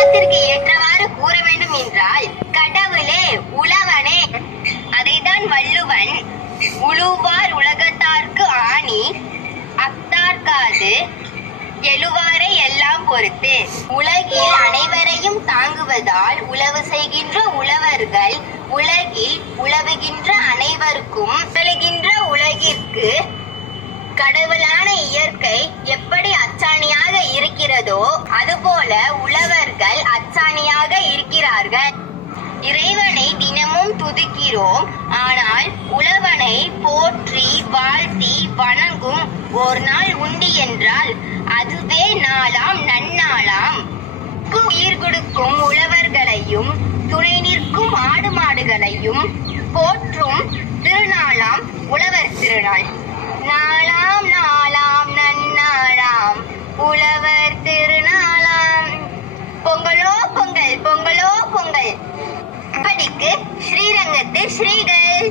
காலத்திற்கு ஏற்றவாறு கூற வேண்டும் என்றால் கடவுளே உழவனே. அதைதான் வள்ளுவன் உழுவார் உலகத்தார்க்கு ஆணி அக்தார்காது எழுவாரை எல்லாம் பொறுத்து. உலகில் அனைவரையும் தாங்குவதால் உழவு செய்கின்ற உழவர்கள் உலகில் உழவுகின்ற அனைவருக்கும் உழகின்ற உலகிற்கு கடவுளான இயற்கை எப்படி அச்சாணியாக இருக்கிறதோ அதுபோல உழவர்கள் அச்சாணியாக இருக்கிறார்கள். இறைவனை தினமும் துதிக்கிறோம். ஆனால் உழவனை போற்றி வாழ்த்தி வணங்கும் ஒரு நாள் உண்டு என்றால் அதுவே நாளாம் நன்னாளாம். உயிர் கொடுக்கும் உழவர்களையும் துணை நிற்கும் ஆடு மாடுகளையும் போற்றும் திருநாளாம் உழவர் திருநாள். நாளாம் நாளாம் நன்னாளாம் உழவர் திருநாளாம். பொங்கலோ பொங்கல் பொங்கலோ பொங்கல். படிக்கு ஸ்ரீரங்கத்து ஸ்ரீகள்.